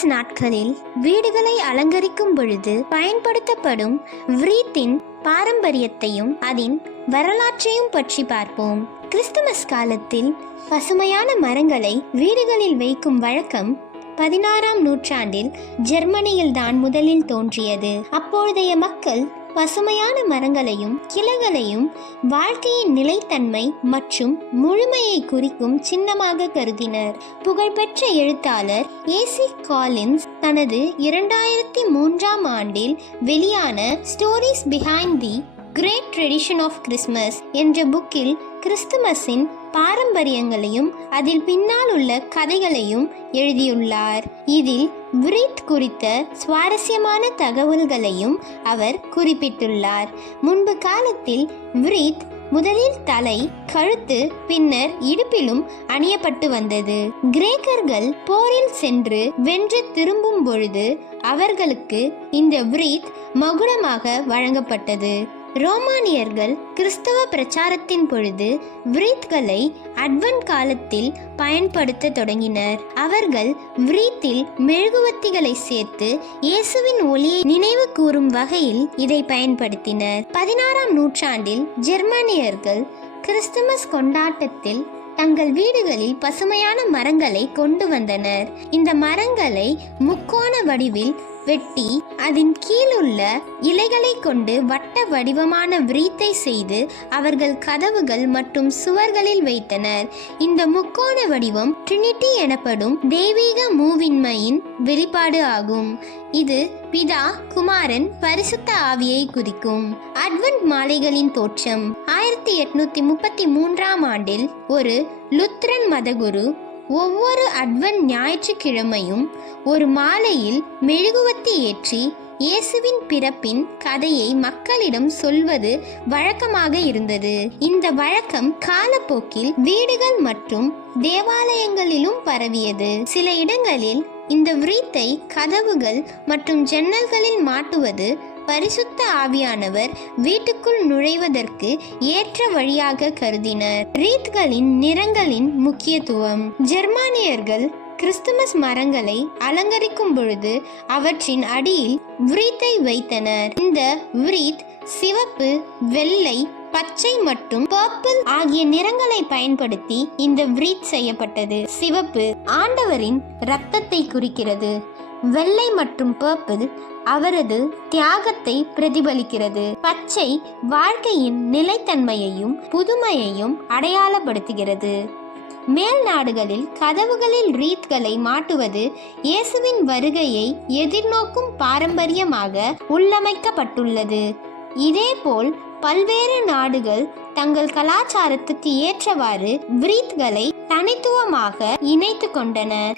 Christmas நாட்களில் வீடுகளை அலங்கரிக்கும் பொழுது பயன்படுத்தப்படும் விரீத்தின் பாரம்பரியத்தையும் அதன் வரலாற்றையும் பற்றி பார்ப்போம். கிறிஸ்துமஸ் காலத்தில் பசுமையான மரங்களை வீடுகளில் வைக்கும் வழக்கம் 16ஆம் நூற்றாண்டில் ஜெர்மனியில் தான் முதலில் தோன்றியது. அப்பொழுதைய மக்கள் பசுமையான மரங்களையும் கிளைகளையும் வாழ்க்கையின் நிலைத்தன்மை மற்றும் முழுமையை குறிக்கும் சின்னமாக கருதினர். புகழ்பெற்ற எழுத்தாளர் ஏசி காலின்ஸ் தனது 2003ஆம் ஆண்டில் வெளியான stories behind the great tradition of Christmas என்ற புக்கில் கிறிஸ்துமஸின் பாரம்பரியங்களையும் அதில் பின்னால் உள்ள கதைகளையும் எழுதியுள்ளார். இதில் விரீத் குறித்த சுவாரஸ்யமான தகவல்களையும் அவர் குறிப்பிட்டுள்ளார். முன்பு காலத்தில் விரீத் முதலில் தலை, கழுத்து, பின்னர் இடுப்பிலும் அணியப்பட்டு வந்தது. கிரேக்கர்கள் போரில் சென்று வென்று திரும்பும் பொழுது அவர்களுக்கு இந்த விரீத் மகுடமாக வழங்கப்பட்டது. ரோமானியர்கள் கிறிஸ்தவ பிரச்சாரத்தின் பொழுது விரீத்களை அட்வென்ட் காலத்தில் பயன்படுத்த தொடங்கினர். அவர்கள் விரீத்தில் மெழுகுவத்திகளை சேர்த்து இயேசுவின் ஒளியை நினைவு கூறும் வகையில் இதை பயன்படுத்தினர். 16ஆம் நூற்றாண்டில் ஜெர்மானியர்கள் கிறிஸ்துமஸ் கொண்டாட்டத்தில் தங்கள் வீடுகளில் பசுமையான மரங்களை கொண்டு வந்தனர். இந்த மரங்களை முக்கோண வடிவில் வெட்டி அதன் கீழுள்ள இலைகளை கொண்டு வட்ட வடிவமான விரீத்தை செய்து அவர்கள் கதவுகள் மற்றும் சுவர்களில் வைத்தனர். இந்த முக்கோண வடிவம் ட்ரினிட்டி எனப்படும் தெய்வீக மூவின்மையின் வெளிப்பாடு ஆகும். இது பிதா, குமாரன், பரிசுத்த ஆவியை குறிக்கும். அட்வென்ட் மாலைகளின் தோற்றம் 1833ஆம் ஆண்டில் ஒரு லுத்ரன் மதகுரு ஒவ்வொரு அட்வென்ட் ஞாயிற்றுக்கிழமையும் ஒரு மாலையில் மெழுகுவத்தி ஏற்றி இயேசுவின் பிறப்பின் கதையை மக்களிடம் சொல்வது வழக்கமாக இருந்தது. இந்த வழக்கம் காலப்போக்கில் வீடுகள் மற்றும் தேவாலயங்களிலும் பரவியது. சில இடங்களில் இந்த விரீத்தை கதவுகள் மற்றும் ஜன்னல்களில் மாட்டுவது பரிசுத்த ஆவியானவர் வீட்டுக்குள் நுழைவதற்கு ஏற்ற வழியாக கருதினர். ரீத்களின் நிறங்களின் முக்கியத்துவம். ஜெர்மானியர்கள் கிறிஸ்துமஸ் மரங்களை அலங்கரிக்கும் பொழுது அவற்றின் அடியில் விரீத்தை வைத்தனர். இந்த விரீத் சிவப்பு, வெள்ளை, பச்சை மற்றும் பர்பிள் ஆகிய நிறங்களை பயன்படுத்தி இந்த விரீத் செய்யப்பட்டது. சிவப்பு ஆண்டவரின் இரத்தத்தை குறிக்கிறது. வெள்ளை மற்றும் பர்பிள் அவரது தியாகத்தை பிரதிபலிக்கிறது. பச்சை வாழ்க்கையின் நிலைத்தன்மையையும் புதுமையையும் அடையாளப்படுத்துகிறது. மேல் நாடுகளில் கதவுகளில் ரீத்களை மாட்டுவது இயேசுவின் வருகையை எதிர்நோக்கும் பாரம்பரியமாக உள்ளமைக்கப்பட்டுள்ளது. இதேபோல் பல்வேறு நாடுகள் தங்கள் கலாச்சாரத்துக்கு ஏற்றவாறு விரீத்களை தனித்துவமாக இணைத்து கொண்டனர்.